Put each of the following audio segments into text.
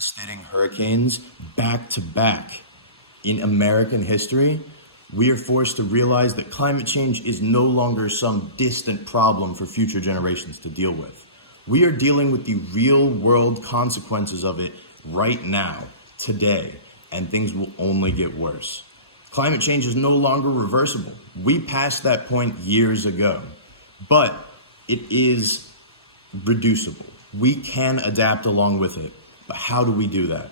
devastating hurricanes back to back in American history, we are forced to realize that climate change is no longer some distant problem for future generations to deal with. We are dealing with the real world consequences of it right now, today, and things will only get worse. Climate change is no longer reversible. We passed that point years ago, but it is reducible. We can adapt along with it, but how do we do that?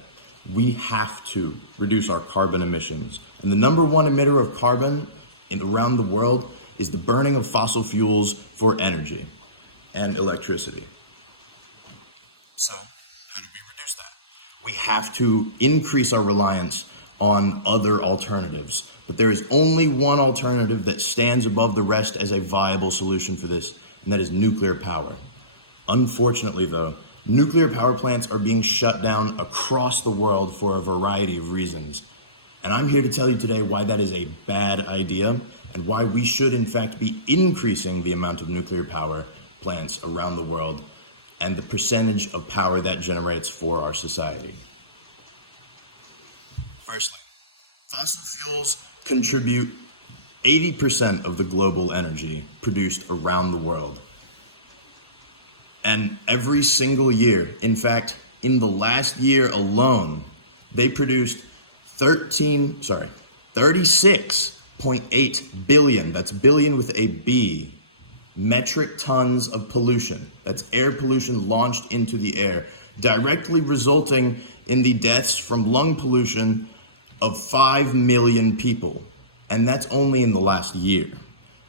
We have to reduce our carbon emissions. And the number one emitter of carbon around the world is the burning of fossil fuels for energy and electricity. So, how do we reduce that? We have to increase our reliance on other alternatives. But there is only one alternative that stands above the rest as a viable solution for this, and that is nuclear power. Unfortunately, though, nuclear power plants are being shut down across the world for a variety of reasons. And I'm here to tell you today why that is a bad idea and why we should in fact be increasing the amount of nuclear power plants around the world and the percentage of power that generates for our society. Firstly, fossil fuels contribute 80% of the global energy produced around the world. And every single year, in fact, in the last year alone, they produced 36.8 billion, that's billion with a B, metric tons of pollution. That's air pollution launched into the air, directly resulting in the deaths from lung pollution of 5 million people. And that's only in the last year.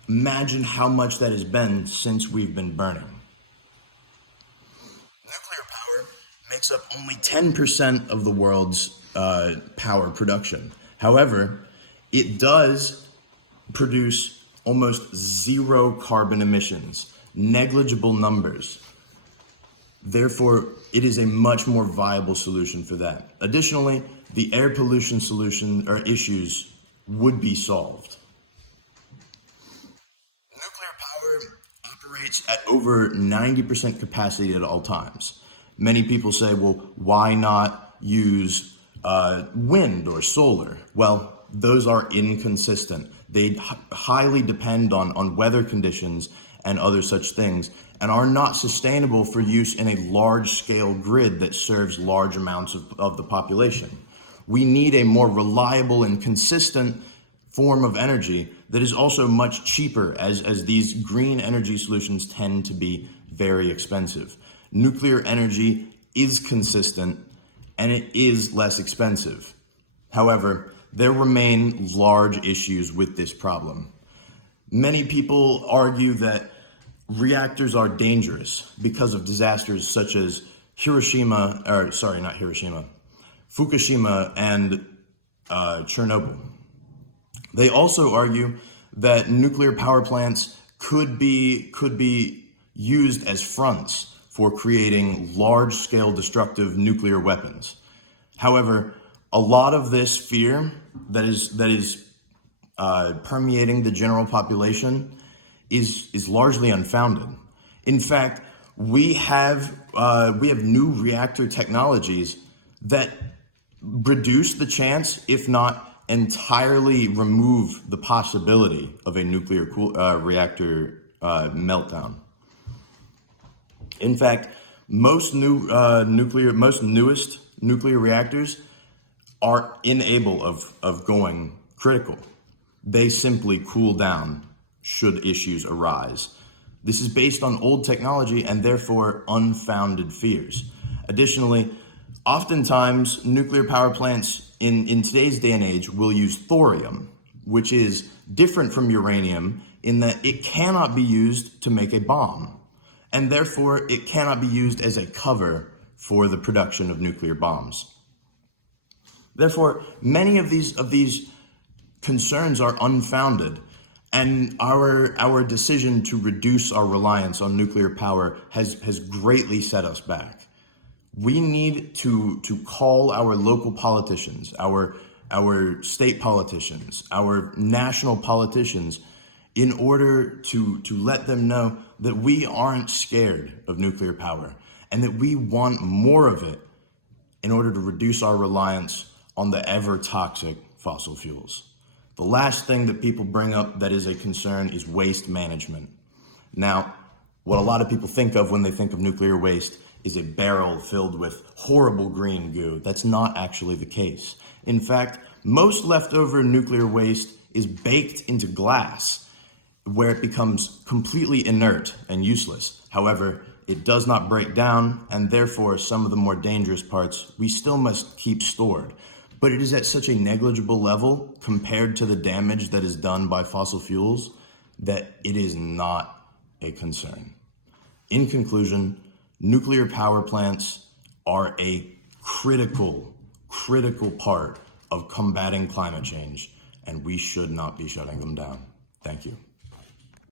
Imagine how much that has been since we've been burning. Nuclear power makes up only 10% of the world's power production. However, it does produce almost zero carbon emissions, negligible numbers. Therefore, it is a much more viable solution for that. Additionally, the air pollution solution or issues would be solved. Nuclear power operates at over 90% capacity at all times. Many people say, well, why not use wind or solar? Well, those are inconsistent. They highly depend on weather conditions and other such things, and are not sustainable for use in a large-scale grid that serves large amounts of the population. We need a more reliable and consistent form of energy that is also much cheaper, as these green energy solutions tend to be very expensive. Nuclear energy is consistent and it is less expensive. However, there remain large issues with this problem. Many people argue that reactors are dangerous because of disasters such as Fukushima and Chernobyl. They also argue that nuclear power plants could be used as fronts for creating large-scale destructive nuclear weapons. However, a lot of this fear that is permeating the general population is largely unfounded. In fact, we have new reactor technologies that reduce the chance, if not entirely remove the possibility of a nuclear reactor meltdown. In fact, most newest nuclear reactors are unable of going critical. They simply cool down should issues arise. This is based on old technology and therefore unfounded fears. Additionally, oftentimes nuclear power plants in today's day and age will use thorium, which is different from uranium in that it cannot be used to make a bomb, and therefore it cannot be used as a cover for the production of nuclear bombs. Therefore, many of these concerns are unfounded, and our decision to reduce our reliance on nuclear power has greatly set us back. We need to call our local politicians, our state politicians, our national politicians, in order to let them know that we aren't scared of nuclear power and that we want more of it in order to reduce our reliance on the ever-toxic fossil fuels. The last thing that people bring up that is a concern is waste management. Now, what a lot of people think of when they think of nuclear waste is a barrel filled with horrible green goo. That's not actually the case. In fact, most leftover nuclear waste is baked into glass, where it becomes completely inert and useless. However, it does not break down, and therefore some of the more dangerous parts we still must keep stored. But it is at such a negligible level compared to the damage that is done by fossil fuels that it is not a concern. In conclusion, nuclear power plants are a critical part of combating climate change, and we should not be shutting them down. Thank you.